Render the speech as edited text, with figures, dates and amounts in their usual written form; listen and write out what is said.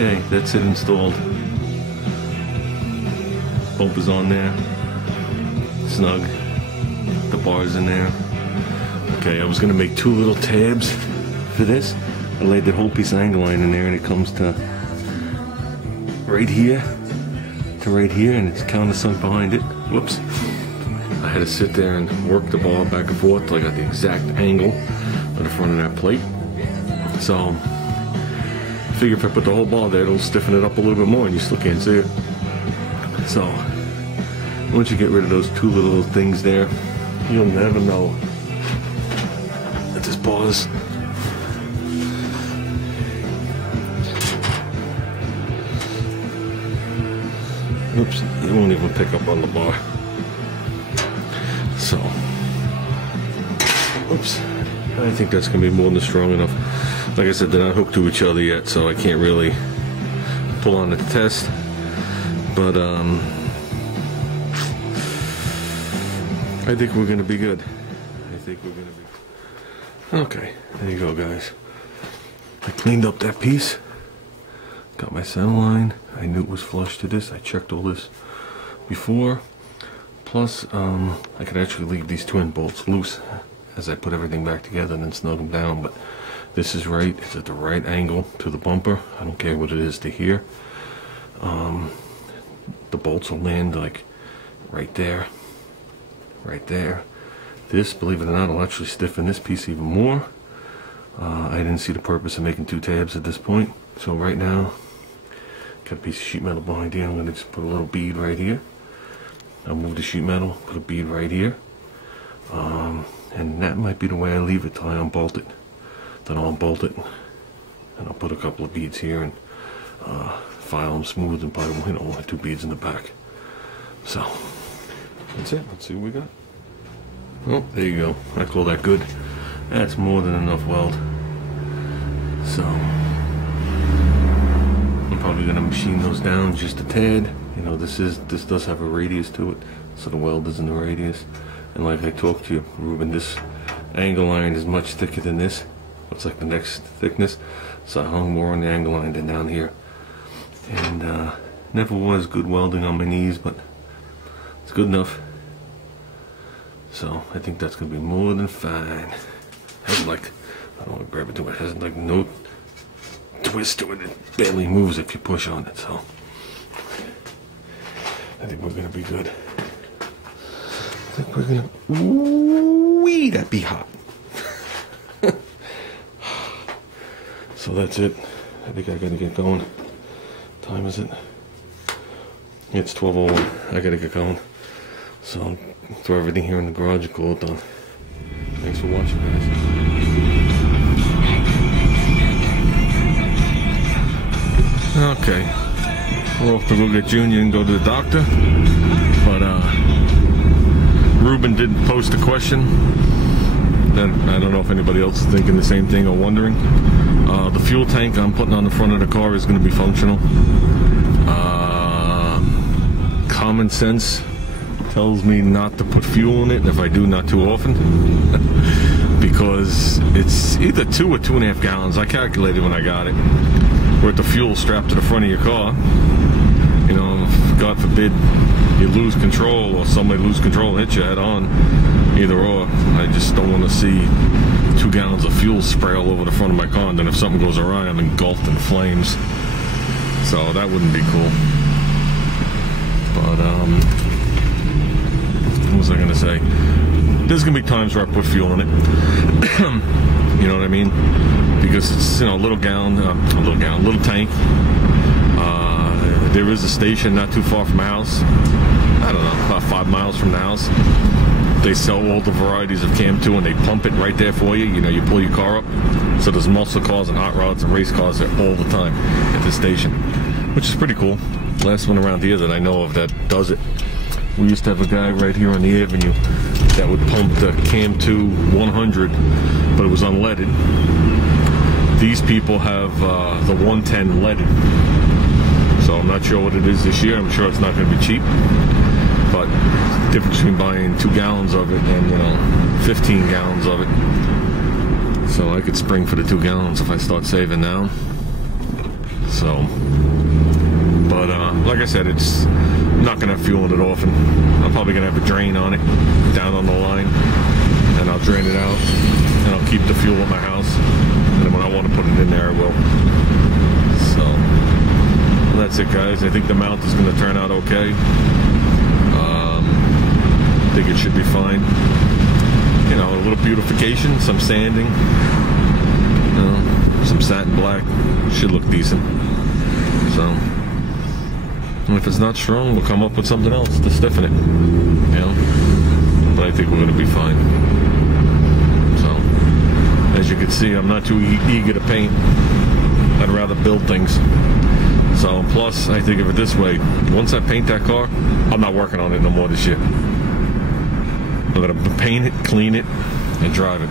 Okay, that's it installed. Bumper's on there. Snug. The bar's in there. Okay, I was gonna make 2 little tabs for this. I laid that whole piece of angle line in there, and it comes to right here to right here, and it's countersunk behind it. Whoops. I had to sit there and work the bar back and forth till I got the exact angle of the front of that plate. So I figure if I put the whole bar there, it'll stiffen it up a little bit more, and you still can't see it. So once you get rid of those 2 little things there, you'll never know that this bar's oops, it won't even pick up on the bar. So, oops, I think that's gonna be more than strong enough. Like I said, they're not hooked to each other yet, so I can't really pull on it to test. But I think we're gonna be good. I think we're gonna be okay. There you go, guys. I cleaned up that piece. Got my center line. I knew it was flush to this. I checked all this before. Plus, I could actually leave these twin bolts loose as I put everything back together and then snug them down. But this is right. It's at the right angle to the bumper. I don't care what it is to here. The bolts will land like right there. Right there. This, believe it or not, will actually stiffen this piece even more. I didn't see the purpose of making 2 tabs at this point. So right now, got a piece of sheet metal behind here. I'm going to just put a little bead right here. I'll move the sheet metal, put a bead right here. And that might be the way I leave it till I unbolt it. Then I'll unbolt it, and I'll put a couple of beads here and file them smooth and probably, you know, 2 beads in the back. So, that's it. Let's see what we got. Oh, there you go. I call that good. That's more than enough weld. So, I'm probably going to machine those down just a tad. You know, this does have a radius to it, so the weld is in the radius. And like I talked to you, Ruben, this angle iron is much thicker than this. It's like the next thickness. So I hung more on the angle iron than down here. And never was good welding on my knees, but it's good enough. So I think that's going to be more than fine. Hasn't like, I don't want to grab it too much, has like no twist to it. It barely moves if you push on it, so I think we're gonna be good. I think we're gonna, ooh-wee, that'd be hot. So that's it. I think I gotta get going. What time is it? It's 12:01. I gotta get going. So I'll throw everything here in the garage and call it done. Thanks for watching, guys. Okay, we're off to go get Junior and go to the doctor, but Ruben did post a question that I don't know if anybody else is thinking the same thing or wondering. The fuel tank I'm putting on the front of the car is going to be functional. Common sense tells me not to put fuel in it, and if I do, not too often. Because it's either 2 or 2.5 gallons. I calculated when I got it. With the fuel strapped to the front of your car, you know, God forbid you lose control or somebody lose control and hit you head on, either or. I just don't want to see 2 gallons of fuel spray all over the front of my car, and then if something goes awry, I'm engulfed in flames. So that wouldn't be cool. But what was I gonna say? There's gonna be times where I put fuel in it. You know what I mean? Because it's, you know, a little tank. There is a station not too far from my house. I don't know, about 5 miles from the house. They sell all the varieties of Cam 2 and they pump it right there for you. You know, you pull your car up. So there's muscle cars and hot rods and race cars there all the time at the station, which is pretty cool. Last one around here that I know of that does it. We used to have a guy right here on the avenue that would pump the Cam 2 100, but it was unleaded. These people have the 110 leaded. So I'm not sure what it is this year. I'm sure it's not going to be cheap. But the difference between buying 2 gallons of it and, you know, 15 gallons of it. So I could spring for the 2 gallons if I start saving now. So, but like I said, it's not gonna have fuel in it often. I'm probably gonna have a drain on it down on the line, and I'll drain it out, and I'll keep the fuel at my house, and then when I want to put it in there, I will. So that's it, guys. I think the mount is going to turn out okay. I think it should be fine. You know, a little beautification, some sanding, you know, some satin black. Should look decent. So, and if it's not strong, we'll come up with something else to stiffen it. You know, but I think we're going to be fine. So, as you can see, I'm not too eager to paint. I'd rather build things. So, plus, I think of it this way. Once I paint that car, I'm not working on it no more this year. I'm going to paint it, clean it, and drive it.